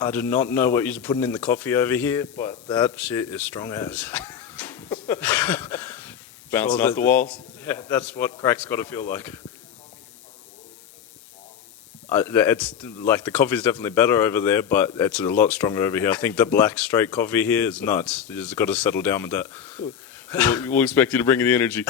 I do not know what you're putting in the coffee over here, but that shit is strong as. Bouncing off the walls? Yeah, that's what crack's got to feel like. It's like the coffee's definitely better over there, but it's a lot stronger over here. I think the black straight coffee here is nuts. You just got to settle down with that. We'll expect you to bring in the energy.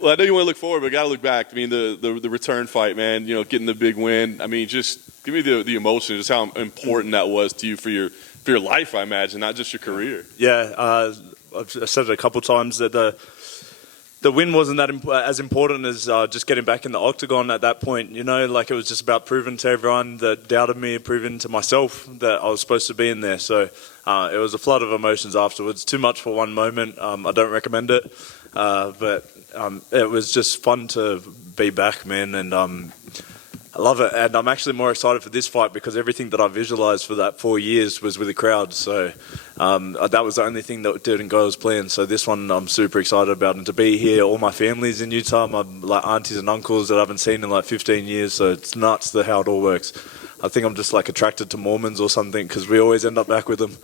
Well, I know you want to look forward, but got to look back. I mean, the return fight, man. You know, getting the big win. I mean, just give me the emotion, just how important that was to you for your life. I imagine, not just your career. Yeah, I've said it a couple times that the win wasn't that as important as just getting back in the octagon at that point. You know, like it was just about proving to everyone that doubted me, proving to myself that I was supposed to be in there. So it was a flood of emotions afterwards. Too much for one moment. I don't recommend it. But it was just fun to be back, man. And I love it. And I'm actually more excited for this fight because everything that I visualized for that 4 years was with the crowd. So that was the only thing that didn't go as planned. So this one I'm super excited about. And to be here, all my family's in Utah, my like aunties and uncles that I haven't seen in like 15 years. So it's nuts how it all works. I think I'm just like attracted to Mormons or something because we always end up back with them.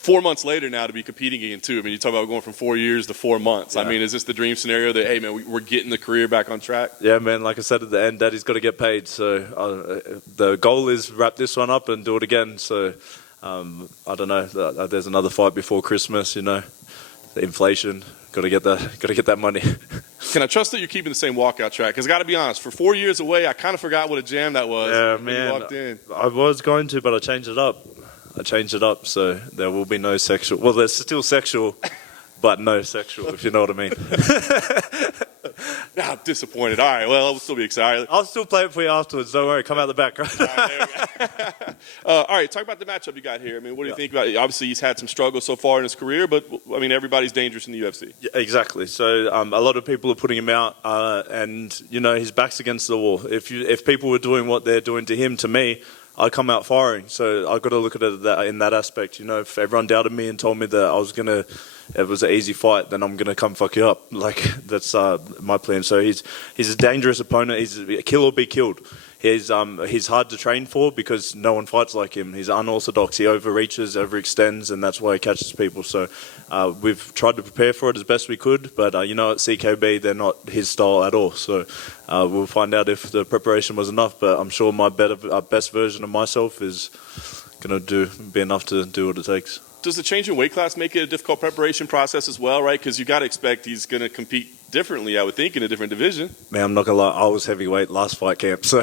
4 months later now to be competing again too. I mean, you talk about going from 4 years to 4 months. Yeah. I mean, is this the dream scenario that, hey man, we're getting the career back on track? Yeah, man. Like I said at the end, Daddy's got to get paid. So the goal is wrap this one up and do it again. So I don't know. There's another fight before Christmas. You know, the inflation. Got to get that money. Can I trust that you're keeping the same walkout track? Because I got to be honest, for 4 years away, I kind of forgot what a jam that was. Yeah, when man. You walked in. I was going to, but I changed it up. So there will be no sexual. Well, there's still sexual, but no sexual, if you know what I mean. I'm disappointed. All right, well, I'll still be excited. I'll still play it for you afterwards. Don't worry. Come out the back. All right, talk about the matchup you got here. I mean, what do you think about it? Obviously, he's had some struggles so far in his career, but, I mean, everybody's dangerous in the UFC. Yeah, exactly. So a lot of people are putting him out, and, you know, his back's against the wall. If people were doing what they're doing to him, to me, I come out firing. So I've got to look at it in that aspect. You know, if everyone doubted me and told me that it was an easy fight, then I'm gonna come fuck you up. Like that's my plan. So he's a dangerous opponent. He's a kill or be killed. He's hard to train for because no one fights like him. He's unorthodox. He overreaches, overextends, and that's why he catches people. So we've tried to prepare for it as best we could, but you know, at CKB they're not his style at all. So we'll find out if the preparation was enough. But I'm sure my best version of myself is gonna be enough to do what it takes. Does the change in weight class make it a difficult preparation process as well, right? Because you got to expect he's going to compete differently, I would think, in a different division. Man, I'm not going to lie. I was heavyweight last fight camp. So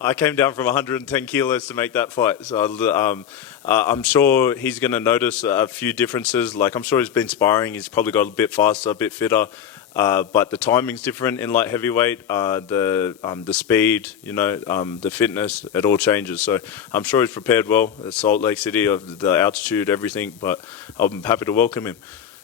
I came down from 110 kilos to make that fight. So I'm sure he's going to notice a few differences. Like, I'm sure he's been sparring. He's probably got a bit faster, a bit fitter. But the timing's different in light heavyweight, the speed, you know, the fitness, it all changes. So I'm sure he's prepared well at Salt Lake City, of the altitude, everything, but I'm happy to welcome him.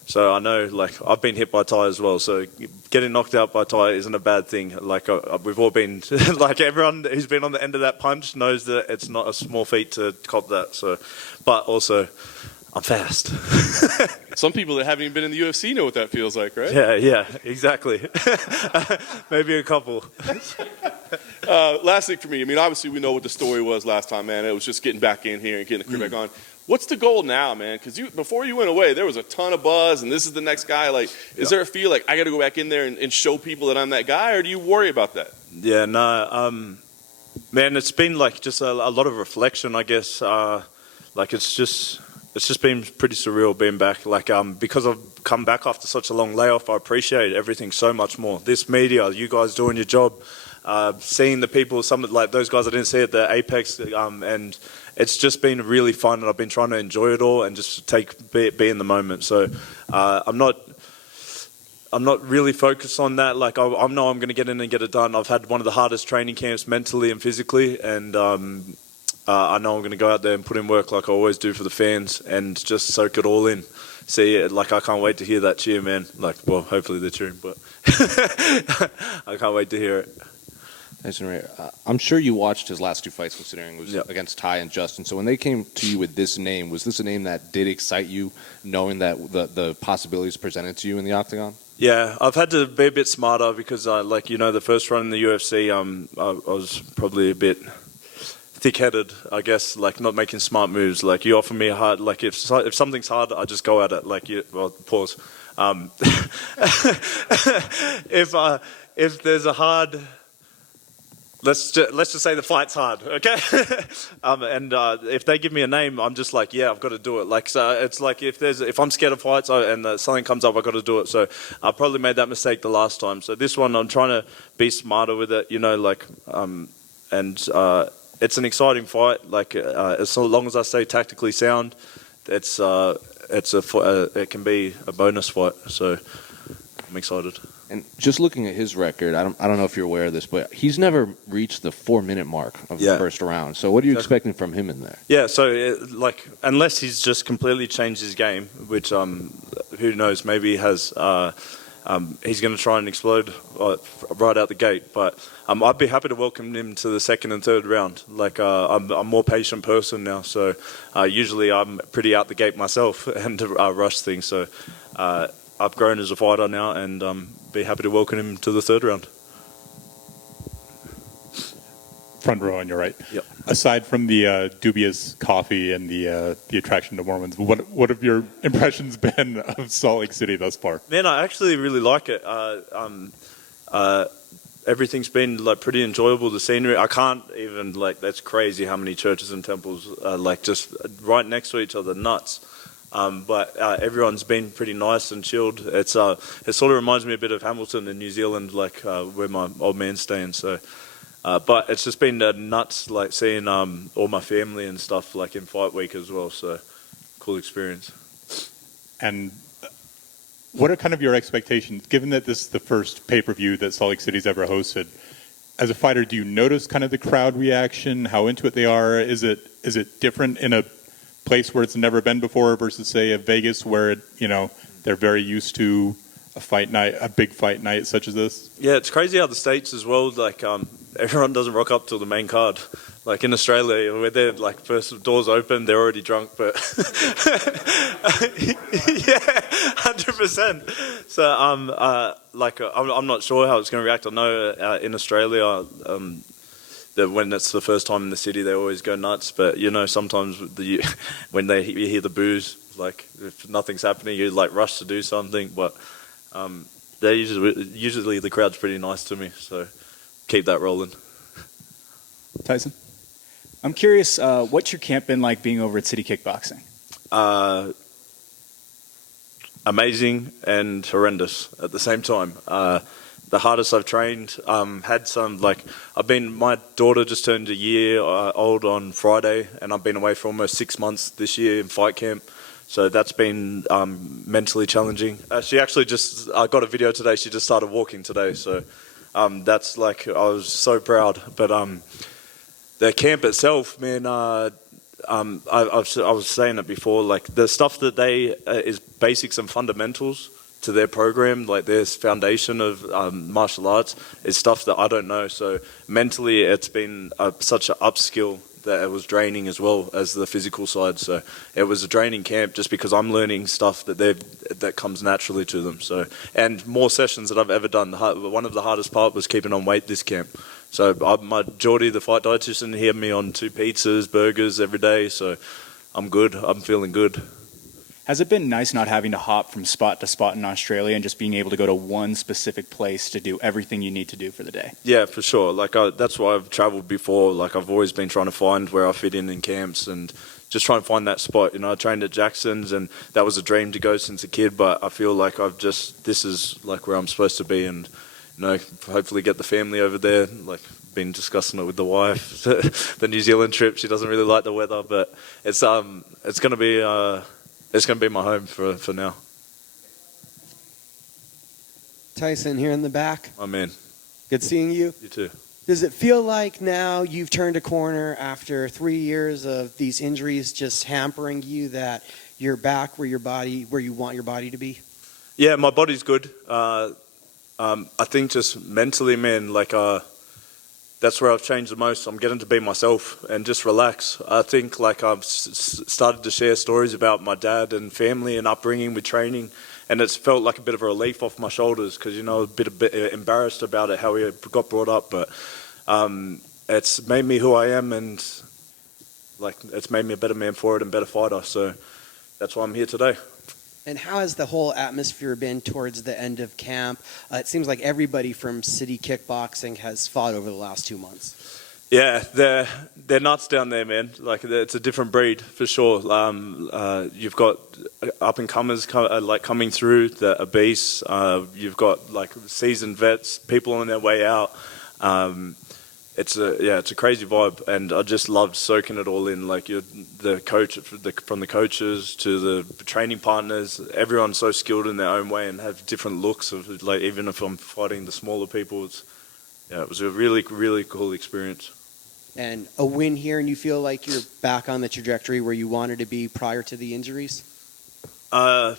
So I know, like, I've been hit by Ty as well, so getting knocked out by Ty isn't a bad thing. Like, we've all been, like, everyone who's been on the end of that punch knows that it's not a small feat to cop that. So, but also, I'm fast. Some people that haven't even been in the UFC know what that feels like, right? Yeah, exactly. Maybe a couple. Last thing for me, I mean, obviously we know what the story was last time, man. It was just getting back in here and getting the career back on. What's the goal now, man? Because before you went away, there was a ton of buzz, and this is the next guy. Like, is there a feel like I got to go back in there and show people that I'm that guy, or do you worry about that? Yeah, no. Man, it's been like just a lot of reflection, I guess. Like it's just been pretty surreal being back. Like because I've come back after such a long layoff, I appreciate everything so much more. This media, you guys doing your job, seeing the people, some like those guys I didn't see at the Apex, and it's just been really fun. And I've been trying to enjoy it all and just be in the moment. So I'm not really focused on that. Like I know I'm going to get in and get it done. I've had one of the hardest training camps mentally and physically, and I know I'm going to go out there and put in work like I always do for the fans and just soak it all in. See it, like I can't wait to hear that cheer, man. Like, well, hopefully they're cheering, but I can't wait to hear it. I'm sure you watched his last two fights, considering it was against Ty and Justin. So when they came to you with this name, was this a name that did excite you, knowing that the possibilities presented to you in the octagon? Yeah, I've had to be a bit smarter because, like, you know, the first run in the UFC, I was probably a bit thick-headed, I guess, like not making smart moves. Like you offer me a hard, like if something's hard, I just go at it. Like pause. If there's a hard, let's just say the fight's hard, okay? And if they give me a name, I'm just like, yeah, I've got to do it. Like, so it's like if I'm scared of fights and something comes up, I've got to do it. So I probably made that mistake the last time. So this one, I'm trying to be smarter with it, like, it's an exciting fight. Like, as long as I stay tactically sound, it can be a bonus fight. So I'm excited. And just looking at his record, I don't know if you're aware of this, but he's never reached the 4-minute mark of the first round. So what are you expecting from him in there? Yeah, so unless he's just completely changed his game, which who knows, maybe he has. He's going to try and explode right out the gate. But I'd be happy to welcome him to the second and third round. Like I'm a more patient person now, so usually I'm pretty out the gate myself and rush things. So I've grown as a fighter now, and be happy to welcome him to the third round. Front row on your right. Yep. Aside from the dubious coffee and the attraction to Mormons, what have your impressions been of Salt Lake City thus far? Man, I actually really like it. Everything's been like pretty enjoyable. The scenery, I can't even that's crazy how many churches and temples are just right next to each other. Nuts. But everyone's been pretty nice and chilled. It sort of reminds me a bit of Hamilton in New Zealand, where my old man's staying. So. But it's just been nuts, seeing all my family and stuff, in fight week as well. So, cool experience. And what are kind of your expectations, given that this is the first pay-per-view that Salt Lake City's ever hosted? As a fighter, do you notice kind of the crowd reaction, how into it they are? Is it different in a place where it's never been before versus, say, a Vegas where they're very used to a big fight night such as this? Yeah, it's crazy how the States as well, everyone doesn't rock up till the main card. Like in Australia, where they're first doors open, they're already drunk. But yeah, 100%. So I'm not sure how it's going to react. I know in Australia, that when it's the first time in the city, they always go nuts. But sometimes when you hear the boos, if nothing's happening, you rush to do something. But they usually the crowd's pretty nice to me. So. Keep that rolling. Tyson, I'm curious, what's your camp been like being over at City Kickboxing? Amazing and horrendous at the same time. The hardest I've trained, had some, my daughter just turned a year old on Friday, and I've been away for almost 6 months this year in fight camp. So that's been mentally challenging. She actually I got a video today, she just started walking today, so... that's I was so proud. But the camp itself, man, I was saying it before, the stuff that they is basics and fundamentals to their program, their foundation of martial arts is stuff that I don't know. So mentally, it's been such an upskill that it was draining as well as the physical side. So it was a draining camp just because I'm learning stuff that comes naturally to them. So, and more sessions that I've ever done. One of the hardest part was keeping on weight this camp. So my Geordie, the fight dietitian, he had me on 2 pizzas, burgers every day. So I'm good. I'm feeling good. Has it been nice not having to hop from spot to spot in Australia and just being able to go to one specific place to do everything you need to do for the day? Yeah, for sure. That's why I've traveled before. I've always been trying to find where I fit in camps and just trying to find that spot. I trained at Jackson's and that was a dream to go since a kid, but I feel this is where I'm supposed to be and, hopefully get the family over there. Been discussing it with the wife. The New Zealand trip, she doesn't really like the weather, but it's going to be... it's going to be my home for now. Tyson, here in the back. My man. Good seeing you. You too. Does it feel like now you've turned a corner after 3 years of these injuries just hampering you, that you're back where you want your body to be? Yeah, my body's good. I think just mentally, man, that's where I've changed the most. I'm getting to be myself and just relax. I think I've started to share stories about my dad and family and upbringing with training, and it's felt like a bit of a relief off my shoulders because, a bit embarrassed about it, how we got brought up. But it's made me who I am, and like it's made me a better man for it and better fighter. So that's why I'm here today. And how has the whole atmosphere been towards the end of camp? It seems like everybody from City Kickboxing has fought over the last 2 months. Yeah, they're nuts down there, man. Like it's a different breed for sure. You've got up and comers like coming through that are beasts. You've got like seasoned vets, people on their way out. It's a crazy vibe, and I just loved soaking it all in. Like the coach, from the coaches to the training partners, everyone's so skilled in their own way and have different looks. Of like even if I'm fighting the smaller people, it was a really really cool experience. And a win here, and you feel like you're back on the trajectory where you wanted to be prior to the injuries? Man,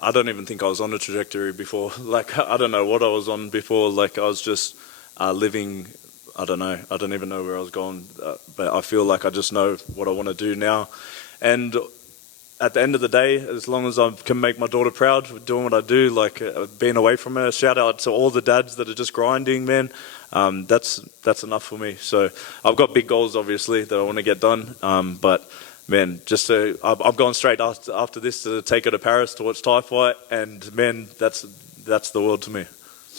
I don't even think I was on a trajectory before. Like, I don't know what I was on before. Like, I was just living, I don't know. I don't even know where I was going. But I feel like I just know what I want to do now. And at the end of the day, as long as I can make my daughter proud with doing what I do, like being away from her, shout out to all the dads that are just grinding, man. That's enough for me. So I've got big goals, obviously, that I want to get done. But man, I've gone straight after this to take her to Paris to watch Thai fight, and man, that's the world to me.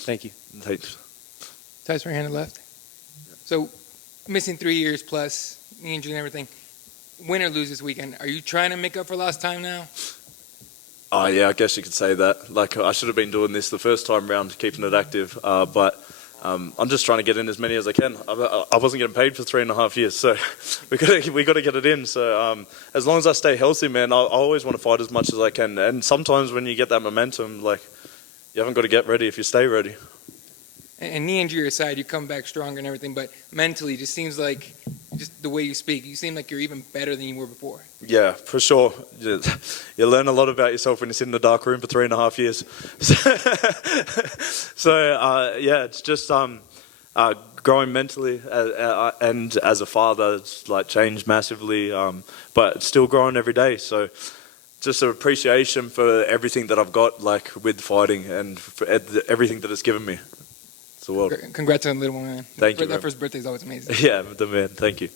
Thank you. Thanks. Tyson, right hand to left. So, missing 3 years plus, knee injury and everything. Win or lose this weekend, are you trying to make up for lost time now? Oh yeah, I guess you could say that. Like I should have been doing this the first time round, keeping it active. But I'm just trying to get in as many as I can. I wasn't getting paid for 3.5 years, so we got to get it in. So as long as I stay healthy, man, I always want to fight as much as I can. And sometimes when you get that momentum, like you haven't got to get ready if you stay ready. And knee injury aside, you come back stronger and everything, but mentally, it just seems like, just the way you speak, you seem like you're even better than you were before. Yeah, for sure. You learn a lot about yourself when you sit in the dark room for 3.5 years. So yeah, it's just growing mentally, and as a father, it's like changed massively, but still growing every day. So just an appreciation for everything that I've got, like with fighting, and for everything that it's given me. It's the world. Congrats on the little one, man. Thank you. That first birthday is always amazing. Yeah, the man. Thank you.